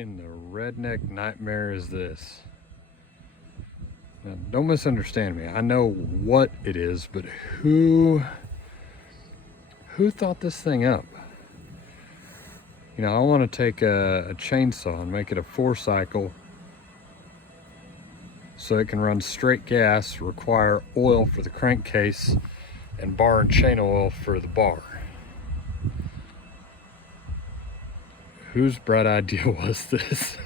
in the redneck nightmare is this? Now, don't misunderstand me. I know what it is, but who thought this thing up? You know, I want to take a chainsaw and make it a 4-cycle so it can run straight gas, require oil for the crankcase, and bar and chain oil for the bar. Whose bright idea was this?